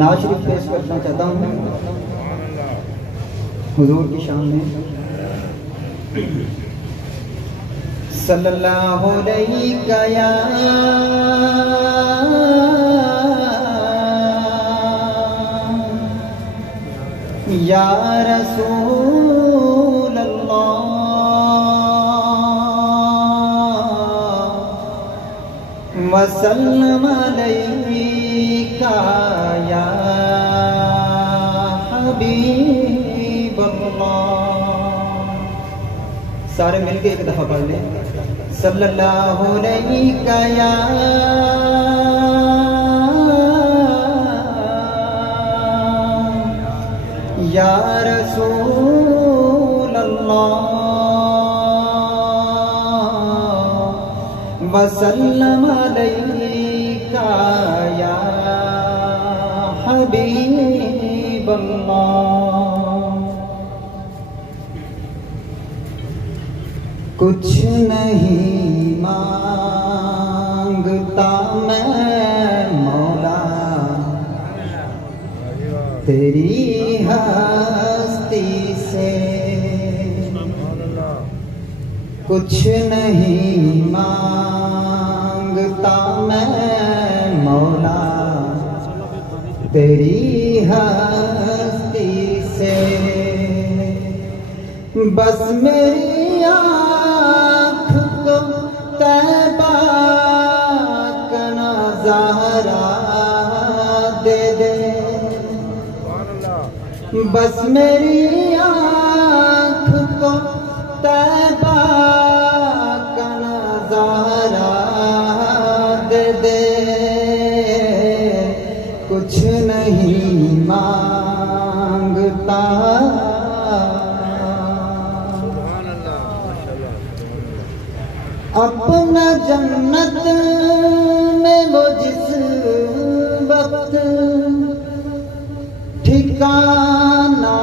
नात शरीफ पेश करना चाहता हूँ हुजूर की शान में। सल्लल्लाहु अलैहि या रसूल अल्लाह वसल्लम अलैका या हबीब अल्लाह। सारे मिलके एक दफा पढ़ लें। सल्लल्लाहु अलैहि या रसूल अल्लाह वसल्लम अलैका या हबीब। हबीबल्लाह। कुछ नहीं मांगता मैं मौला तेरी हस्ती से, कुछ नहीं मांगता मैं मौला तेरी हस्ती से। बस मेरी आँख को तैबा का नज़ारा दे दे, बस मेरी आँख को तैबा का नज़ारा दे दे। कुछ नहीं मांगता अपना जन्नत में वो जिस वक्त ठिकाना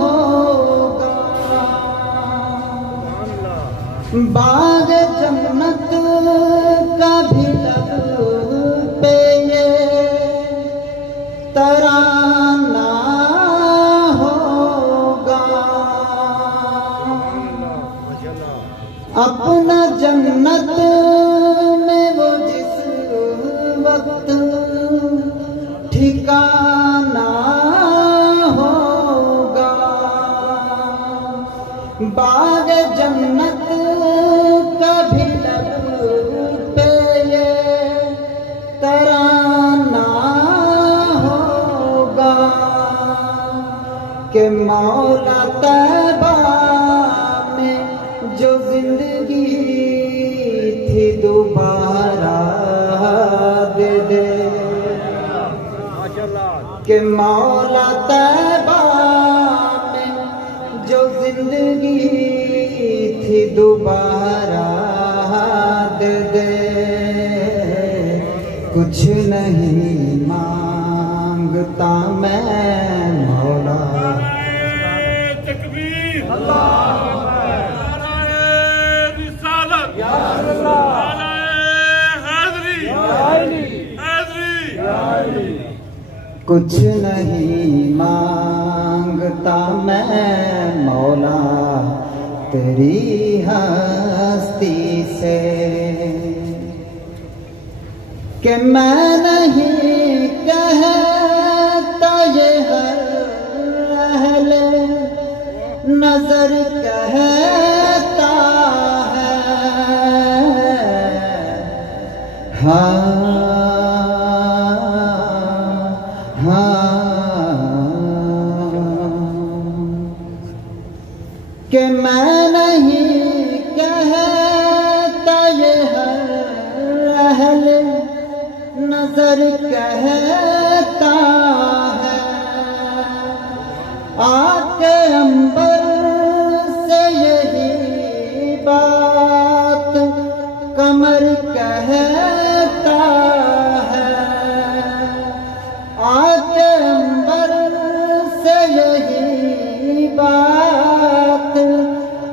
होगा, बाग जन्नत का भी लब पे ये तराना होगा। अपना जन्नत में वो जिस वक्त ठिकाना होगा, बाग जन्नत का भी लब पे ये तराना होगा कि मौला तैबा में जो जिंदगी थी दोबारा दे दे, कि मौला तैबा में जो जिंदगी थी दोबारा दे दे। कुछ नहीं मांगता मैं मौला तकबीर कुछ नहीं मांगता मैं मौला तेरी हस्ती से, कि मैं नहीं कहता ये हर अहले नजर कहता है। हाँ कि मैं नहीं कहता ये हर अहले नजर कहता है। आके अंबर से यही बात कमर कहता है, आके अंबर से यही बात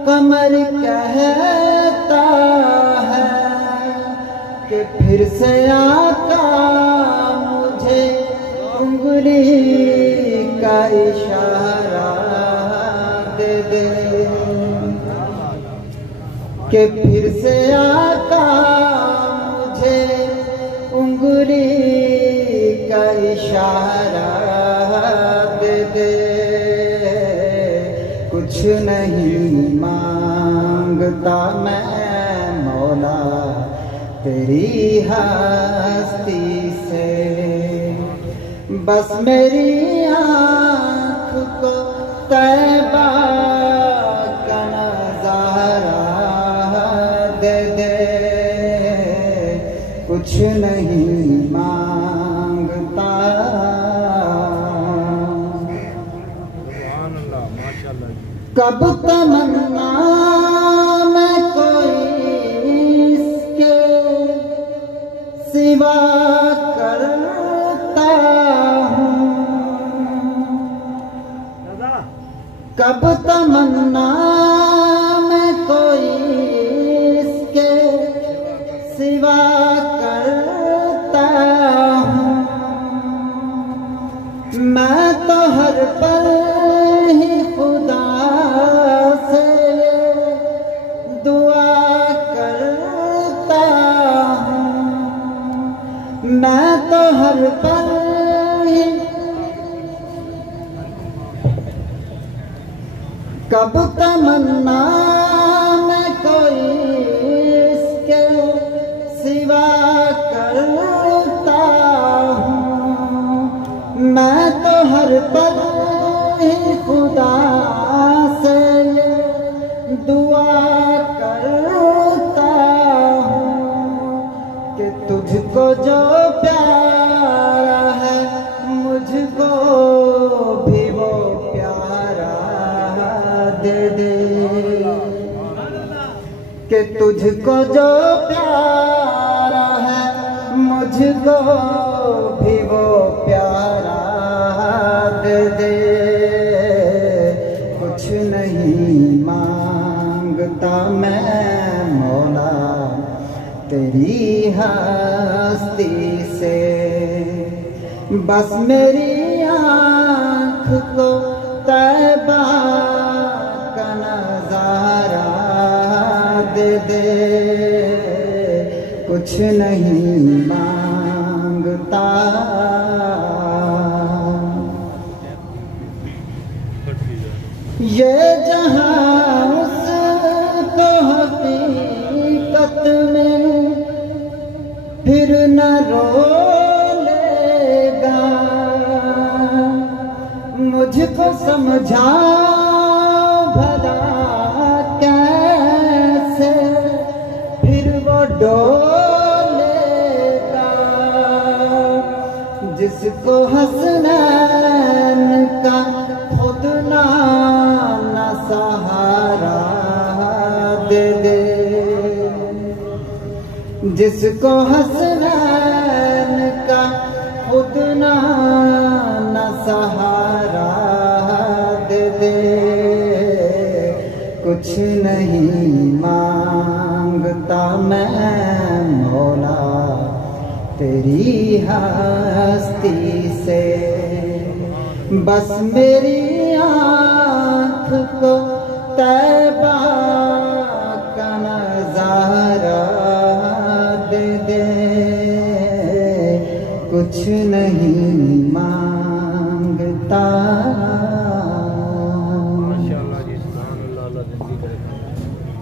कमर कहता है कि फिर से आका मुझे उंगली का इशारा दे दे, कि फिर से आका मुझे उंगली का इशारा दे दे। कुछ नहीं मांगता मैं मौला तेरी हस्ती से, बस मेरी आँख को तैबा का नज़ारा दे दे। कुछ नहीं मांगता कब तमन्ना मैं कोई इसके सिवा करता हूँ, कब तमन्ना मैं कोई पल ही खुदा से दुआ करता हूँ। मैं तो हर पल ही कब तमन्ना मैं कोई इसके सिवा करता हूँ। मैं तो हर पल ही खुदा से दुआ करता हूँ कि तुझको जो प्यारा है मुझको भी वो प्यारा दे दे। कि तुझको जो प्यारा है मुझको भी वो प्यारा दे दे। कुछ नहीं मांगता मैं मौला तेरी हस्ती से, बस मेरी आँख को तैबा का नज़ारा दे दे। कुछ नहीं मांगता। ये जहां उसको हकीकत में फिर न रोलेगा। मुझको समझा भला कैसे फिर वो डोलेगा। जिसको हसनैन का खुद ना सहारा दे दे। जिसको हसनैन का खुद ना सहारा दे दे। कुछ नहीं मांगता मैं मौला तेरी हस्ती से, बस मेरी